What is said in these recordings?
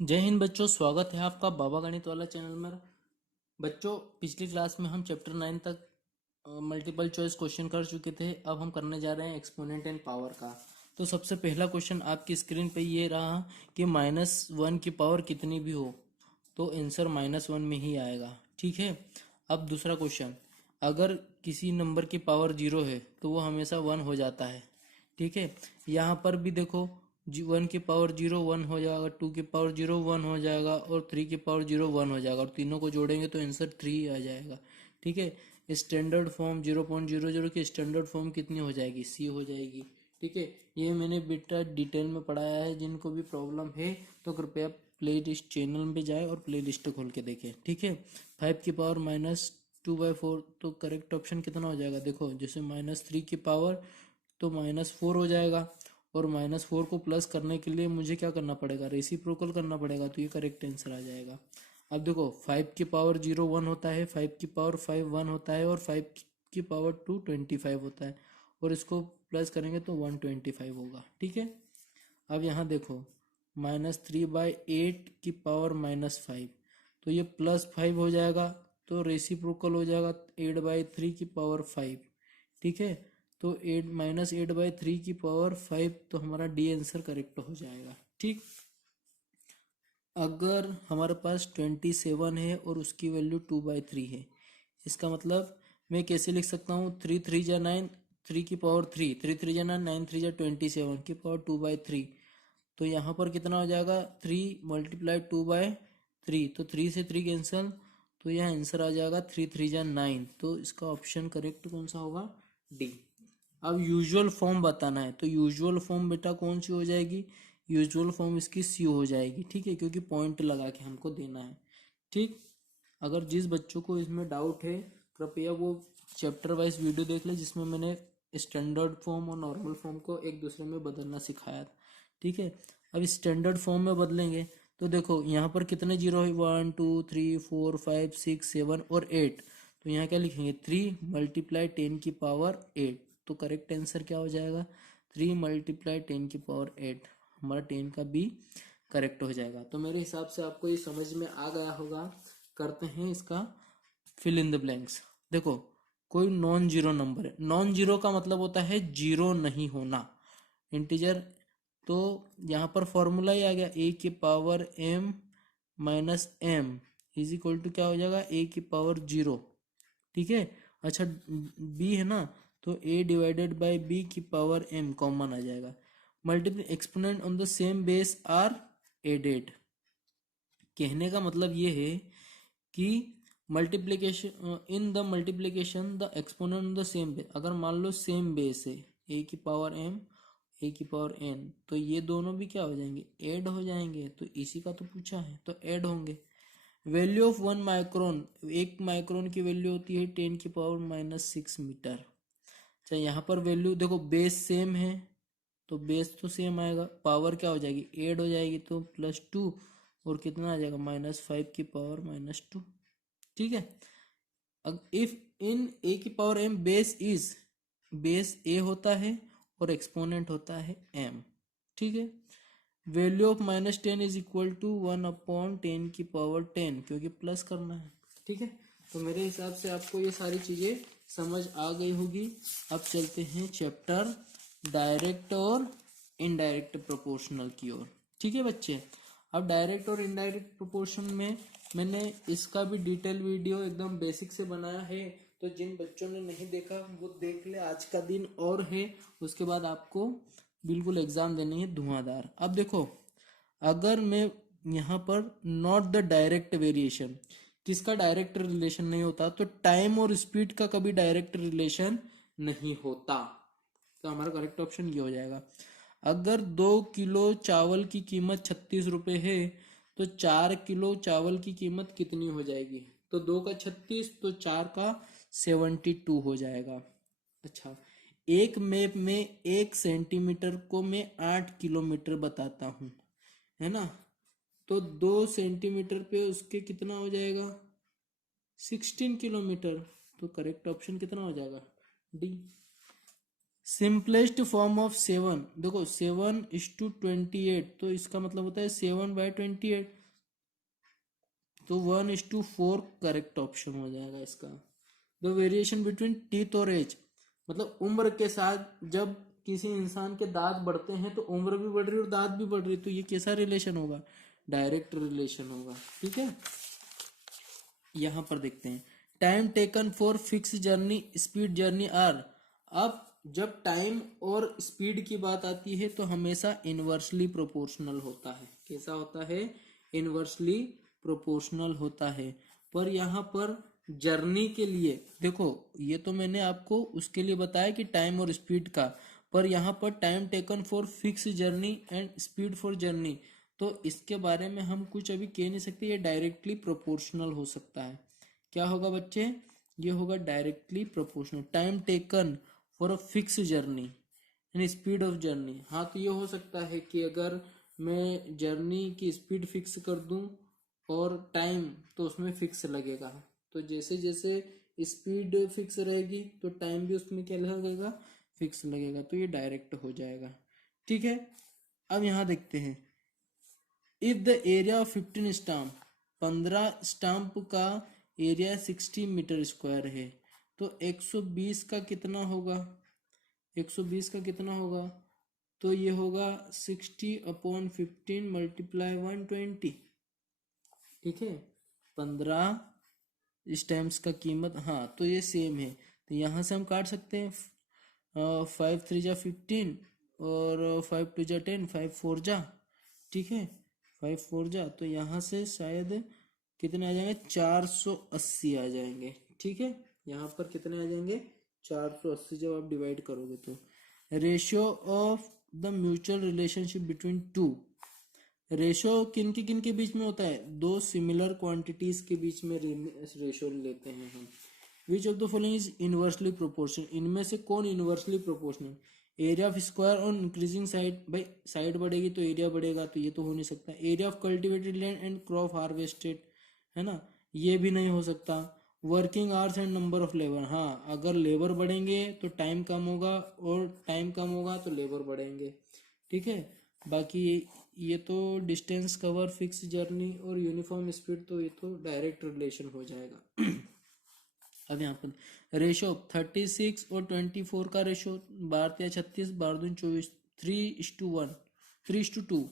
जय हिंद बच्चों, स्वागत है आपका बाबा गणित वाला चैनल में। बच्चों, पिछली क्लास में हम चैप्टर 9 तक मल्टीपल चॉइस क्वेश्चन कर चुके थे। अब हम करने जा रहे हैं एक्सपोनेंट एंड पावर का। तो सबसे पहला क्वेश्चन आपकी स्क्रीन पे ये रहा कि -1 की पावर कितनी भी हो तो आंसर -1 में ही आएगा। ठीक है। अब दूसरा क्वेश्चन, अगर किसी नंबर की पावर 0 है तो वो हमेशा 1 हो जाता है। ठीक है। यहाँ पर भी देखो, 1 की पावर 0 1 हो जाएगा, 2 की पावर 0 1 हो जाएगा और 3 की पावर 0 1 हो जाएगा और तीनों को जोड़ेंगे तो आंसर 3 आ जाएगा। ठीक है। स्टैंडर्ड फॉर्म 0.00 की स्टैंडर्ड फॉर्म कितनी हो जाएगी? सी हो जाएगी। ठीक है। ये मैंने बेटा डिटेल में पढ़ाया है। जिनको भी प्रॉब्लम है तो कृपया प्ले लिस्ट चैनल में जाए और प्ले लिस्ट खोल के देखें। ठीक है। 5 की पावर -2/4 तो करेक्ट ऑप्शन कितना हो जाएगा? देखो, जैसे -3 की पावर तो -4 हो जाएगा और -4 को प्लस करने के लिए मुझे क्या करना पड़ेगा? रेसिप्रोकल करना पड़ेगा, तो ये करेक्ट आंसर आ जाएगा। अब देखो, 5 की पावर 0 1 होता है, 5 की पावर 5 1 होता है और 5 की पावर 2 25 होता है और इसको प्लस करेंगे तो 125 होगा। ठीक है। अब यहाँ देखो, -3/8 की पावर -5 तो ये +5 हो जाएगा, तो रेसिप्रोकल हो जाएगा 8/3 की पावर 5। ठीक है। तो 8 - 8/3 की पावर 5 तो हमारा डी आंसर करेक्ट हो जाएगा। ठीक। अगर हमारे पास 27 है और उसकी वैल्यू 2/3 है, इसका मतलब मैं कैसे लिख सकता हूँ? 3 3 जा 9, 3 की पावर 3, 3 3 जा 9, 9 3 जा 27 की पावर 2/3। तो यहाँ पर कितना हो जाएगा? 3 × 2/3, तो 3 से 3 कैंसल, तो यह आंसर आ जाएगा 3 3 जा 9। तो इसका ऑप्शन करेक्ट कौन सा होगा? डी। अब यूजुअल फॉर्म बताना है, तो यूजुअल फॉर्म बेटा कौन सी हो जाएगी? यूजुअल फॉर्म इसकी सी हो जाएगी। ठीक है, क्योंकि पॉइंट लगा के हमको देना है। ठीक। अगर जिस बच्चों को इसमें डाउट है, कृपया वो चैप्टर वाइज वीडियो देख ले, जिसमें मैंने स्टैंडर्ड फॉर्म और नॉर्मल फॉर्म को एक दूसरे में बदलना सिखाया था। ठीक है। अब स्टैंडर्ड फॉर्म में बदलेंगे तो देखो, यहाँ पर कितने जीरो है? 1 2 3 4 5 6 7 और 8। तो यहाँ क्या लिखेंगे? 3 × 10⁸ तो करेक्ट आंसर क्या हो जाएगा? 3 × 10⁸ हमारा 10 का बी करेक्ट हो जाएगा। तो मेरे हिसाब से आपको ये समझ में आ गया होगा। करते हैं इसका फिल इन द ब्लैंक्स। देखो, कोई नॉन जीरो नंबर है। नॉन जीरो का मतलब होता है जीरो नहीं होना, इंटीजर। तो यहाँ पर फॉर्मूला ही आ गया, ए की power m minus m is equal to क्या हो जाएगा? ए की पावर 0। ठीक है। अच्छा, बी है ना, तो a डिवाइडेड बाय b की पावर m कॉमन आ जाएगा। Multiple exponent on the same base are added. कहने का मतलब ये है कि multiplication in the multiplication the exponent on the same base, अगर मान लो सेम बेस है, a की पावर m a की पावर n, तो ये दोनों भी क्या हो जाएंगे? ऐड हो जाएंगे। तो इसी का तो पूछा है, तो ऐड होंगे। वैल्यू ऑफ 1 माइक्रोन, 1 माइक्रोन की वैल्यू होती है 10⁻⁻⁶मीटर। अच्छा, यहाँ पर वैल्यू देखो, बेस सेम है तो बेस तो सेम आएगा, पावर क्या हो जाएगी? ऐड हो जाएगी, तो +2 और कितना आ जाएगा? -5 की पावर -2। ठीक है। अब इफ इन ए की power m base is, base a होता है और एक्सपोनेंट होता है m। ठीक है। Value of -10 is equal to 1/10 की पावर 10, क्योंकि प्लस करना है। ठीक है। तो मेरे हिसाब से आपको ये सारी चीजें समझ आ गई होगी। अब चलते हैं चैप्टर डायरेक्ट और इनडायरेक्ट प्रोपोर्शनल की ओर। ठीक है बच्चे। अब डायरेक्ट और इनडायरेक्ट प्रोपोर्शन में मैंने इसका भी डिटेल वीडियो एकदम बेसिक से बनाया है, तो जिन बच्चों ने नहीं देखा वो देख ले। आज का दिन और है, उसके बाद आपको बिल्कुल एग्जाम देनी है धुआंधार। अब देखो, अगर मैं यहाँ पर नॉट द डायरेक्ट वेरिएशन, किसका डायरेक्ट रिलेशन नहीं होता? तो टाइम और स्पीड का कभी डायरेक्ट रिलेशन नहीं होता। तो हमारा करेक्ट ऑप्शन ये हो जाएगा। अगर 2 किलो चावल की कीमत 36 रुपये है तो 4 किलो चावल की कीमत कितनी हो जाएगी? तो 2 का 36, तो 4 का 72 हो जाएगा। अच्छा, एक मैप में 1 सेंटीमीटर को मैं 8 किलोमीटर बताता हूँ, है ना? तो 2 सेंटीमीटर पे उसके कितना हो जाएगा? 16 किलोमीटर। तो करेक्ट ऑप्शन कितना हो जाएगा? डी। सिंपलेस्ट फॉर्म ऑफ 7, देखो 7:28, तो इसका मतलब होता है 7/28, तो 1:4 करेक्ट ऑप्शन हो जाएगा इसका। द वेरिएशन बिटवीन टीथ और एज, मतलब उम्र के साथ जब किसी इंसान के दांत बढ़ते हैं तो उम्र भी बढ़ रही है और दांत भी बढ़ रही है, तो ये कैसा रिलेशन होगा? डायरेक्ट रिलेशन होगा। ठीक है, यहां पर देखते हैं time taken for fix journey speed journey are. अब जब टाइम और स्पीड की बात आती है तो हमेशा इनवर्सली प्रोपोर्शनल होता है। कैसा होता है? इनवर्सली प्रोपोर्शनल होता है। पर यहाँ पर जर्नी के लिए देखो, ये तो मैंने आपको उसके लिए बताया कि टाइम और स्पीड का, पर यहाँ पर time taken for fix journey and speed for journey, तो इसके बारे में हम कुछ अभी कह नहीं सकते, ये डायरेक्टली प्रोपोर्शनल हो सकता है। क्या होगा बच्चे? ये होगा directly proportional. Time taken for a fix journey and speed of journey, हाँ तो ये हो सकता है कि अगर मैं जर्नी की स्पीड फिक्स कर दूं और टाइम तो उसमें फिक्स लगेगा, तो जैसे जैसे स्पीड फिक्स रहेगी तो टाइम भी उसमें क्या लगेगा? फिक्स लगेगा, तो ये डायरेक्ट हो जाएगा। ठीक है, अब यहाँ देखते हैं if the area of 15 stamp, 15 stamp का एरिया 60 मीटर स्क्वायर है, तो 120 का कितना होगा? 120 का कितना होगा? तो ये होगा 60/15 मल्टीप्लाई 120। ठीक है, 15 स्टैम्प्स का कीमत, हाँ तो ये सेम है, तो यहाँ से हम काट सकते हैं। 5 3 जा 15 और 5 2 जा 10, 5 4 जा, ठीक है 5 4 जा, तो यहाँ से शायद कितने आ जाएंगे? 480 आ जाएंगे। ठीक है, यहाँ पर कितने आ जाएंगे? 480 जब आप डिवाइड करोगे तो। Ratio of the mutual relationship between two, ratio किन के बीच में होता है? दो सिमिलर क्वांटिटीज के बीच में रेशो लेते हैं हम। Which of the following is inversely proportional, इनमें से कौन inversely proportional? Area of square on increasing side, भाई साइड बढ़ेगी तो एरिया बढ़ेगा, तो ये तो हो नहीं सकता। Area of cultivated land and crop harvested, है ना, ये भी नहीं हो सकता। Working hours and number of labour, हाँ अगर लेबर बढ़ेंगे तो टाइम कम होगा और टाइम कम होगा तो लेबर बढ़ेंगे। ठीक है, बाकी ये तो डिस्टेंस कवर, फिक्स जर्नी और यूनिफॉर्म स्पीड, तो ये तो डायरेक्ट रिलेशन हो जाएगा। अब यहाँ पर रेशो 36 और 24 का रेशो, 12 या 36, 12 2 24, 3:1, 3:2,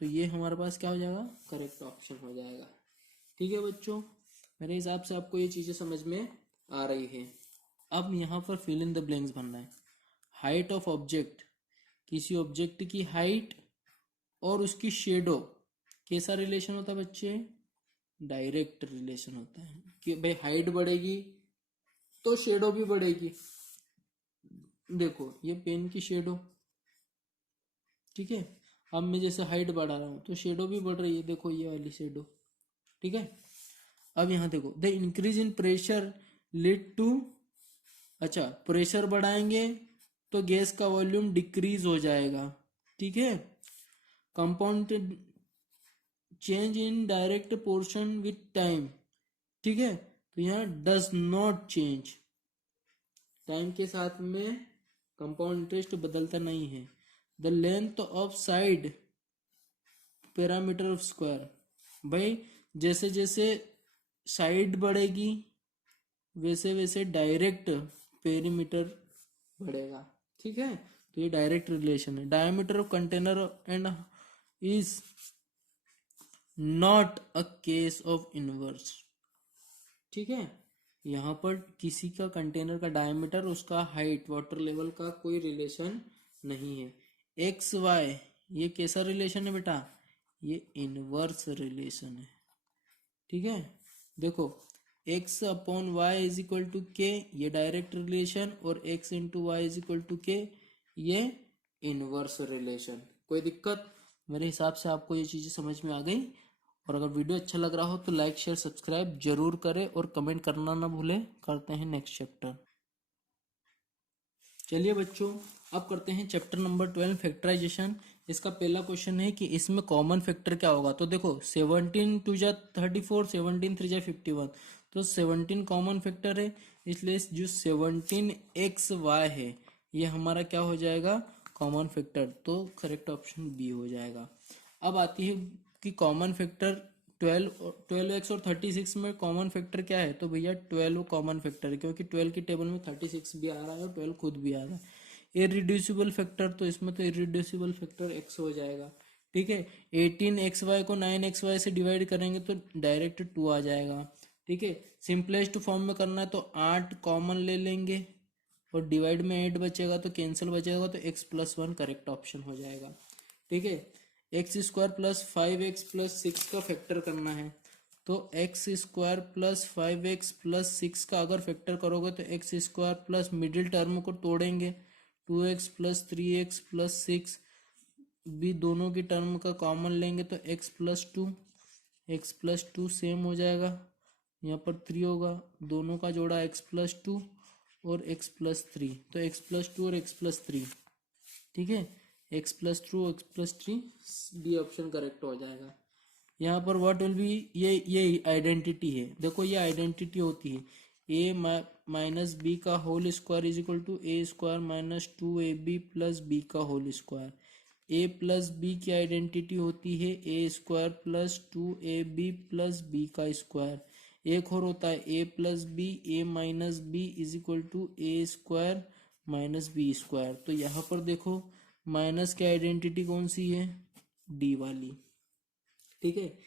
तो ये हमारे पास क्या हो जाएगा? करेक्ट ऑप्शन हो जाएगा। ठीक है बच्चों, मेरे हिसाब से आपको ये चीजें समझ में आ रही है। अब यहाँ पर फिल इन द ब्लैंक्स भरना है। हाइट ऑफ ऑब्जेक्ट, किसी ऑब्जेक्ट की हाइट और उसकी शेडो, कैसा रिलेशन होता है बच्चे? डायरेक्ट रिलेशन होता है कि भाई हाइट बढ़ेगी तो शेडो भी बढ़ेगी। देखो ये पेन की शेडो, ठीक है, अब मैं जैसे हाइट बढ़ा रहा हूँ तो शेडो भी बढ़ रही है, देखो ये वाली शेडो। ठीक है, अब यहाँ देखो the increase in pressure lead to, अच्छा प्रेशर बढ़ाएंगे तो गैस का वॉल्यूम डिक्रीज हो जाएगा। ठीक है, compound change in direct portion with time, ठीक है, तो यहाँ डज नॉट चेंज, टाइम के साथ में कंपाउंड इंटरेस्ट बदलता नहीं है। The length of side parameter of square, भाई जैसे जैसे साइड बढ़ेगी वैसे वैसे डायरेक्ट पेरीमीटर बढ़ेगा। ठीक है, तो ये डायरेक्ट रिलेशन है। Diameter of container and is not a case of inverse. ठीक है, यहाँ पर किसी का कंटेनर का डायमीटर, उसका हाइट, वाटर लेवल का कोई रिलेशन नहीं है। एक्स वाई ये कैसा रिलेशन है बेटा? ये इनवर्स रिलेशन है। ठीक है, देखो x/y=k ये डायरेक्ट रिलेशन और x × y=k ये इनवर्स रिलेशन। कोई दिक्कत? मेरे हिसाब से आपको ये चीजें समझ में आ गई। और अगर वीडियो अच्छा लग रहा हो तो लाइक शेयर सब्सक्राइब जरूर करें और कमेंट करना ना भूलें। करते हैं नेक्स्ट चैप्टर। चलिए बच्चों, अब करते हैं चैप्टर नंबर 12 फैक्टराइजेशन। इसका पहला क्वेश्चन है कि इसमें कॉमन फैक्टर क्या होगा? तो देखो 17 2 जा 34, 17 3 जा 51, तो 17 कॉमन फैक्टर है। इसलिए जो 17xy है ये हमारा क्या हो जाएगा, कॉमन फैक्टर, तो करेक्ट ऑप्शन बी हो जाएगा। अब आती है कि कॉमन फैक्टर 12x और 36 में कॉमन फैक्टर क्या है, तो भैया 12 कॉमन फैक्टर है, क्योंकि 12 की टेबल में 36 भी आ रहा है और 12 खुद भी आ रहा है। इररिड्यूसिबल फैक्टर, तो इसमें तो इररिड्यूसिबल फैक्टर x हो जाएगा, ठीक है। 18xy को 9xy से डिवाइड करेंगे तो डायरेक्ट 2 आ जाएगा, ठीक है। सिंपलेस्ट फॉर्म में करना है तो 8 कॉमन ले लेंगे और डिवाइड में 8 बचेगा तो कैंसिल बचेगा, तो x+1 करेक्ट ऑप्शन हो जाएगा, ठीक है। x² प्लस 5x प्लस 6 का फैक्टर करना है, तो x² प्लस 5x प्लस 6 का अगर फैक्टर करोगे तो x² प्लस मिडिल टर्म को तोड़ेंगे 2x प्लस 3x प्लस 6 भी दोनों की टर्म का कॉमन लेंगे तो x+2 सेम हो जाएगा, यहाँ पर 3 होगा, दोनों का जोड़ा x+2 और x+3, तो x+2 और x+3, ठीक है। x+2 x+3 D option correct हो जाएगा। यहाँ पर व्हाट विल बी, ये आइडेंटिटी है, देखो ये आइडेंटिटी होती है a माइनस बी का whole square is equal to a² minus 2ab plus b का whole square. a plus b की आइडेंटिटी होती है a² plus 2ab plus b का स्क्वायर। एक और होता है a plus b, a minus b is equal to a² minus b square. तो यहाँ पर देखो माइनस की आइडेंटिटी कौन सी है, डी वाली, ठीक है।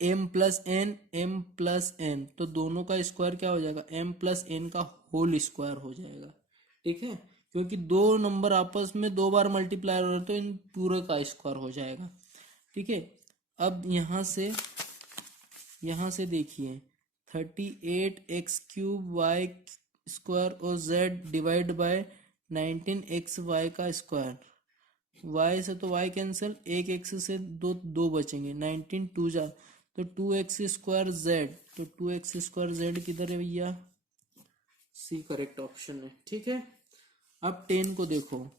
m+n तो दोनों का स्क्वायर क्या हो जाएगा, m+n का होल स्क्वायर हो जाएगा, ठीक है। क्योंकि दो नंबर आपस में 2 बार मल्टीप्लाई हो रहे तो इन पूरे का स्क्वायर हो जाएगा, ठीक है। अब यहाँ से देखिए 38x³ y² और z डिवाइड बाय 19xy का स्क्वायर, y से तो y कैंसिल, एक x से दो बचेंगे, 19 2 जा तो 2x² z, तो 2x² z किधर है भैया, सी करेक्ट ऑप्शन है, ठीक है। अब 10 को देखो,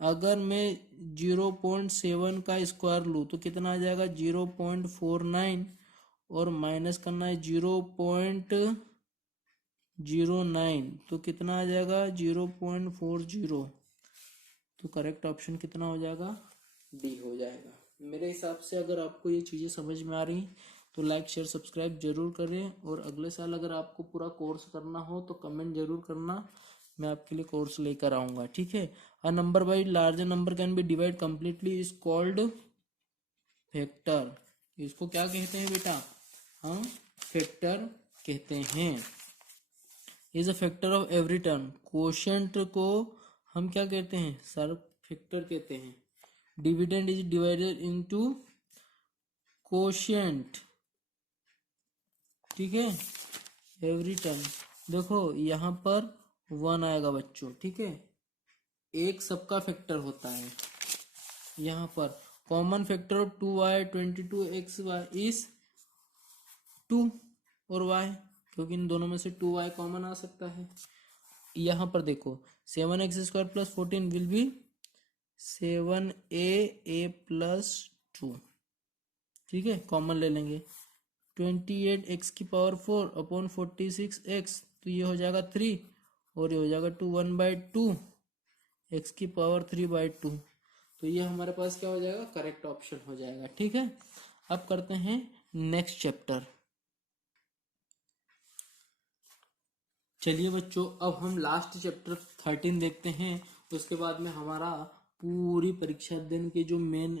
अगर मैं 0.7 का स्क्वायर लूँ तो कितना आ जाएगा 0.49 और माइनस करना है 0.09 तो कितना आ जाएगा 0.40, तो करेक्ट ऑप्शन कितना हो जाएगा, डी हो जाएगा। मेरे हिसाब से अगर आपको ये चीज़ें समझ में आ रही तो लाइक शेयर सब्सक्राइब जरूर करें, और अगले साल अगर आपको पूरा कोर्स करना हो तो कमेंट जरूर करना, मैं आपके लिए कोर्स लेकर आऊँगा, ठीक है। A number by larger number can be divide completely is called factor. इसको क्या कहते हैं बेटा, हम फैक्टर कहते हैं। Is a factor of every term, quotient को हम क्या कहते हैं, सर फैक्टर कहते हैं। Dividend is divided into quotient, ठीक है। एवरी टर्म देखो यहाँ पर 1 आएगा बच्चों, ठीक है, एक सबका फैक्टर होता है। यहाँ पर common factor of 2y 22xy is 2 और y, क्योंकि इन दोनों में से 2y कॉमन आ सकता है। यहाँ पर देखो 7x² plus 14 will be 7a plus 2, ठीक है, कॉमन ले लेंगे। 28x⁴ अपॉन 46x, तो ये हो जाएगा 3 और ये हो जाएगा 1/2 x⁴3/2, तो ये हमारे पास क्या हो जाएगा, करेक्ट ऑप्शन हो जाएगा, ठीक है। अब करते हैं नेक्स्ट चैप्टर। चलिए बच्चों, अब हम लास्ट चैप्टर 13 देखते हैं, उसके बाद में हमारा पूरी परीक्षा दिन के जो मेन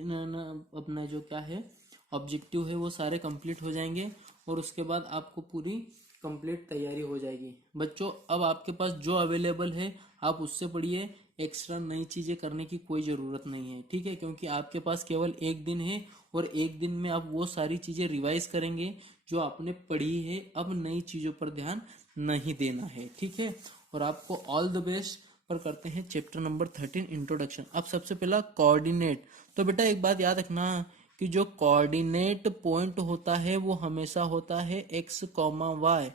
अपना जो क्या है ऑब्जेक्टिव है वो सारे कंप्लीट हो जाएंगे, और उसके बाद आपको पूरी कंप्लीट तैयारी हो जाएगी। बच्चों अब आपके पास जो अवेलेबल है आप उससे पढ़िए, एक्स्ट्रा नई चीज़ें करने की कोई ज़रूरत नहीं है, ठीक है, क्योंकि आपके पास केवल एक दिन है और एक दिन में आप वो सारी चीज़ें रिवाइज करेंगे जो आपने पढ़ी है। अब नई चीज़ों पर ध्यान नहीं देना है, ठीक है। और आपको ऑल द बेस्ट पर करते हैं चैप्टर नंबर 13 इंट्रोडक्शन। अब सबसे पहला कोऑर्डिनेट, तो बेटा एक बात याद रखना कि जो कोऑर्डिनेट पॉइंट होता है वो हमेशा होता है x,y।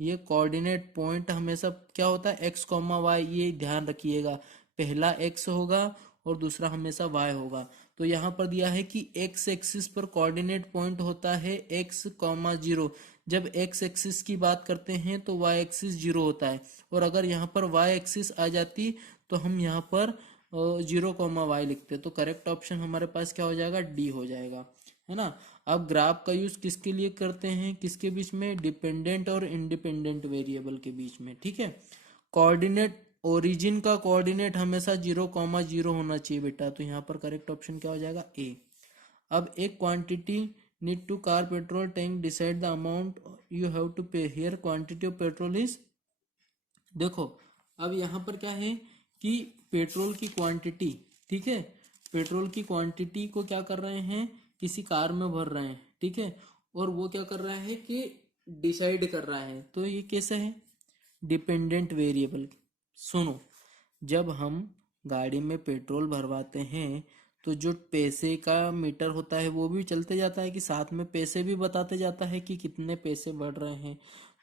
ये कोऑर्डिनेट पॉइंट हमेशा क्या होता है x,y, ये ध्यान रखिएगा, पहला x होगा और दूसरा हमेशा y होगा। तो यहाँ पर दिया है कि x एक्सिस पर कोऑर्डिनेट पॉइंट होता है x,0, जब एक्स एक्सिस की बात करते हैं तो वाई एक्सिस 0 होता है, और अगर यहाँ पर वाई एक्सिस आ जाती तो हम यहाँ पर 0, लिखते। तो करेक्ट ऑप्शन हमारे पास क्या हो जाएगा, डी हो जाएगा, है ना। अब ग्राफ का यूज किसके लिए करते हैं, किसके बीच में, डिपेंडेंट और इंडिपेंडेंट वेरिएबल के बीच में, ठीक है। कोऑर्डिनेट, ओरिजिन का कोऑर्डिनेट हमेशा 0, 0 होना चाहिए बेटा, तो यहाँ पर करेक्ट ऑप्शन क्या हो जाएगा, ए। अब एक quantity need to car petrol tank decide the amount you have to pay, here quantity of petrol is, देखो अब यहाँ पर क्या है कि पेट्रोल की क्वांटिटी, ठीक है, पेट्रोल की क्वांटिटी को क्या कर रहे हैं, किसी कार में भर रहे हैं, ठीक है, और वो क्या कर रहा है कि डिसाइड कर रहा है, तो ये कैसे है, डिपेंडेंट वेरिएबल। सुनो, जब हम गाड़ी में पेट्रोल भरवाते हैं तो जो पैसे का मीटर होता है वो भी चलते जाता है कि साथ में पैसे भी बताते जाता है कि कितने पैसे बढ़ रहे हैं।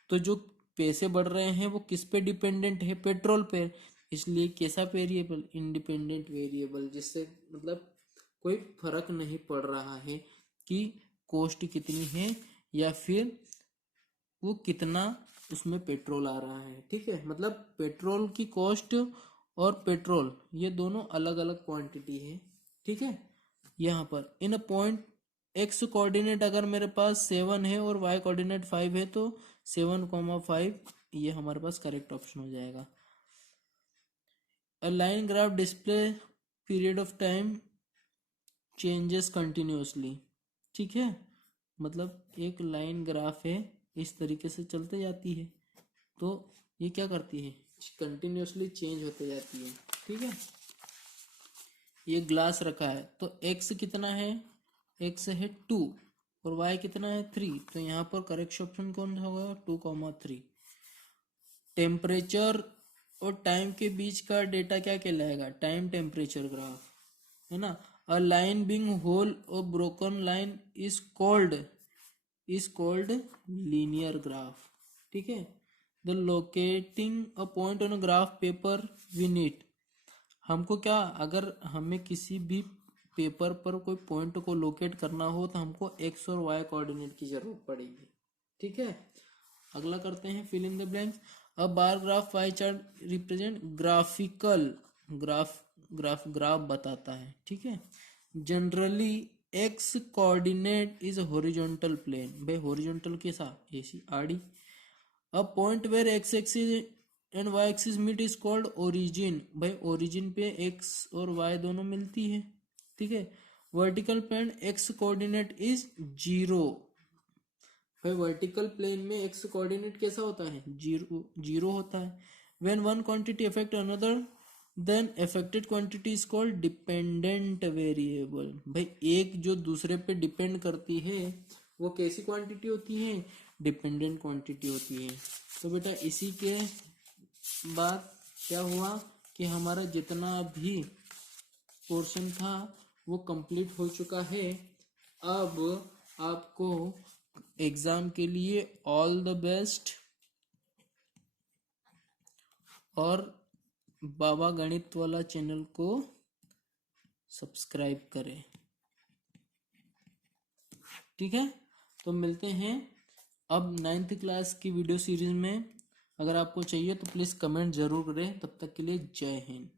तो जो पैसे बढ़ रहे हैं वो किस पे डिपेंडेंट है, पेट्रोल पे, इसलिए कैसा वेरिएबल, इंडिपेंडेंट वेरिएबल, जिससे मतलब कोई फर्क नहीं पड़ रहा है कि कॉस्ट कितनी है या फिर वो कितना उसमें पेट्रोल आ रहा है, ठीक है। मतलब पेट्रोल की कॉस्ट और पेट्रोल ये दोनों अलग अलग क्वांटिटी है, ठीक है। यहाँ पर इन अ पॉइंट एक्स कोऑर्डिनेट अगर मेरे पास 7 है और वाई कोऑर्डिनेट 5 है तो 7, 5 ये हमारे पास करेक्ट ऑप्शन हो जाएगा। A line graph display period of time changes continuously, ठीक है, मतलब एक लाइन ग्राफ है इस तरीके से चलते जाती है, तो ये क्या करती है, कंटिन्यूसली चेंज होते जाती है, ठीक है। ये ग्लास रखा है तो x कितना है, x है 2 और y कितना है 3, तो यहाँ पर करेक्ट ऑप्शन कौन सा होगा, 2, 3। टेम्परेचर और टाइम के बीच का डेटा क्या कहलाएगा, टाइम टेम्परेचर ग्राफ, है ना। अ लाइन बिंग होल और broken line is called linear graph, ठीक है। The locating a point on graph paper we need, हमको क्या, अगर हमें किसी भी पेपर पर कोई पॉइंट को लोकेट करना हो तो हमको एक्स और वाई कोऑर्डिनेट की जरूरत पड़ेगी, ठीक है। अगला करते हैं fill in the blanks. A bar graph pie chart represent graphical, graph बताता है, ठीक है। Generally x coordinate is horizontal plane, भाई हॉरिजॉन्टल कैसा, ऐसी आड़ी। A point where x axis and y axis meet is called origin, भाई origin पे एक्स और वाई दोनों मिलती है, ठीक है। Vertical plane x coordinate is 0, भाई वर्टिकल प्लेन में एक्स कोऑर्डिनेट कैसा होता है, 0 होता है। When one quantity affect another then affected quantity is called dependent variable, भाई एक जो दूसरे पे डिपेंड करती है वो कैसी क्वांटिटी होती है, डिपेंडेंट क्वांटिटी होती है। तो बेटा इसी के बाद क्या हुआ कि हमारा जितना भी पोर्शन था वो कंप्लीट हो चुका है। अब आपको एग्जाम के लिए ऑल द बेस्ट, और बाबा गणित वाला चैनल को सब्सक्राइब करें, ठीक है। तो मिलते हैं अब 9th क्लास की वीडियो सीरीज में। अगर आपको चाहिए तो प्लीज़ कमेंट ज़रूर करें। तब तक के लिए जय हिंद।